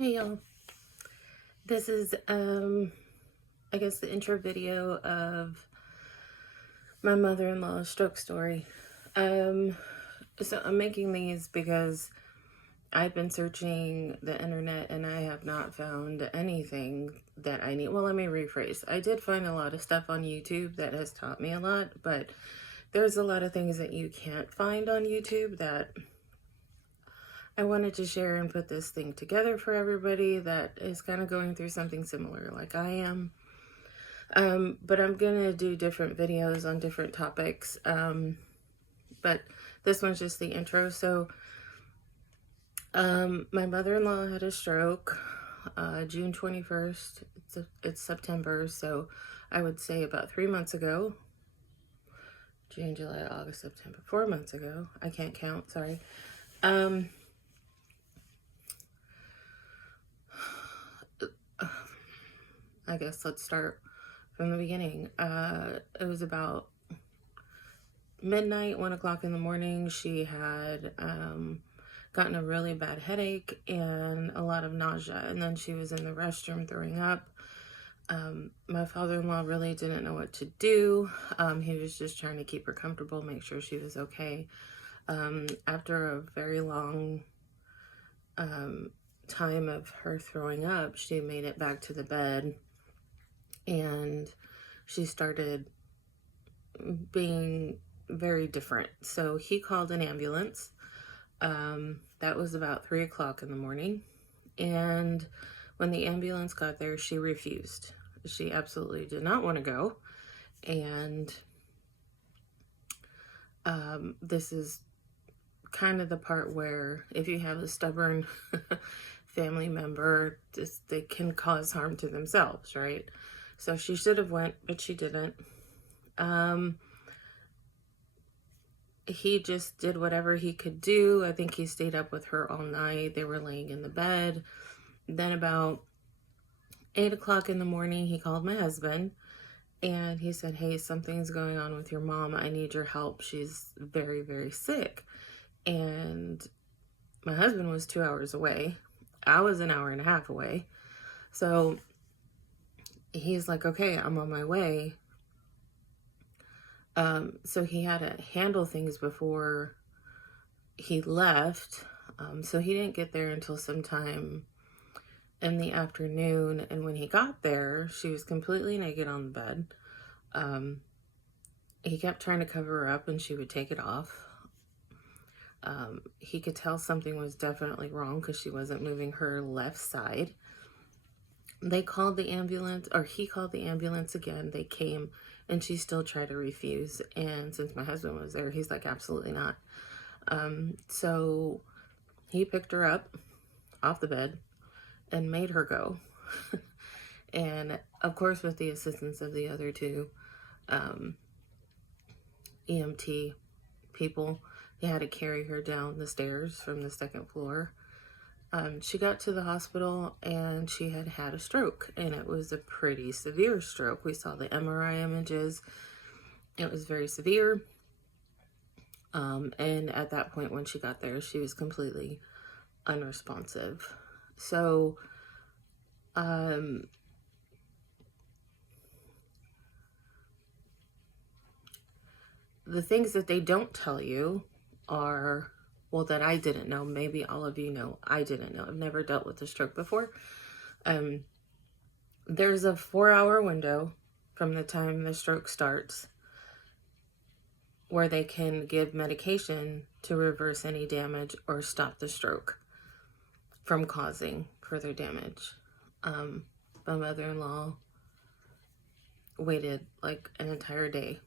Hey y'all, this is I guess the intro video of my mother-in-law's stroke story. So I'm making these because I've been searching the internet and I have not found anything that I need. Well, let me rephrase. I did find a lot of stuff on YouTube that has taught me a lot, but there's a lot of things that you can't find on YouTube that I wanted to share and put this thing together for everybody that is kind of going through something similar like I am. But I'm gonna do different videos on different topics. But this one's just the intro. So, my mother-in-law had a stroke, June 21st. It's September, so I would say about 3 months ago. June, July, August, September, 4 months ago. I can't count, sorry. I guess let's start from the beginning. It was about midnight, 1 o'clock in the morning. She had gotten a really bad headache and a lot of nausea, and then she was in the restroom throwing up. My father-in-law really didn't know what to do. He was just trying to keep her comfortable, make sure she was okay. After a very long time of her throwing up, she made it back to the bed and she started being very different. So he called an ambulance. That was about 3 o'clock in the morning. And when the ambulance got there, she refused. She absolutely did not want to go. And this is kind of the part where if you have a stubborn family member, they can cause harm to themselves, right? So she should have went, but she didn't. He just did whatever he could do. I think he stayed up with her all night. They were laying in the bed. Then about 8 o'clock in the morning, he called my husband and he said, "Hey, something's going on with your mom. I need your help. She's very, very sick." And my husband was 2 hours away. I was an hour and a half away. So he's like, "Okay, I'm on my way." So he had to handle things before he left. So he didn't get there until sometime in the afternoon. And when he got there, she was completely naked on the bed. He kept trying to cover her up and she would take it off. He could tell something was definitely wrong because she wasn't moving her left side. They called the ambulance, or he called the ambulance again. They came and she still tried to refuse. And since my husband was there, he's like, "Absolutely not." So he picked her up off the bed and made her go. And of course, with the assistance of the other two EMT people, he had to carry her down the stairs from the second floor. She got to the hospital and she had had a stroke, and it was a pretty severe stroke. We saw the MRI images. It was very severe. And at that point, when she got there, she was completely unresponsive. So, the things that they don't tell you are, well, that I didn't know. Maybe all of you know. I didn't know. I've never dealt with a stroke before. There's a 4-hour window from the time the stroke starts where they can give medication to reverse any damage or stop the stroke from causing further damage. My mother-in-law waited like an entire day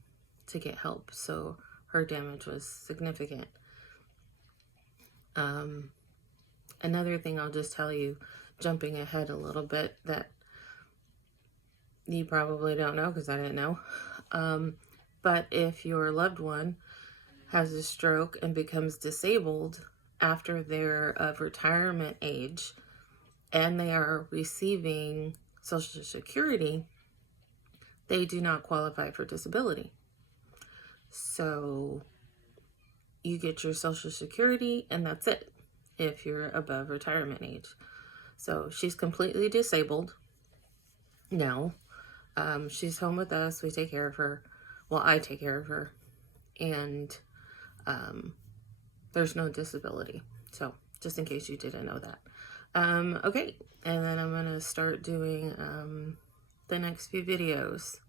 to get help, so her damage was significant. Another thing I'll just tell you, jumping ahead a little bit, that you probably don't know because I didn't know. But if your loved one has a stroke and becomes disabled after they're of retirement age and they are receiving Social Security, they do not qualify for disability. So you get your Social Security and that's it if you're above retirement age. So she's completely disabled now. She's home with us. We take care of her. Well, I take care of her. And there's no disability. So just in case you didn't know that. Okay, and then I'm going to start doing the next few videos.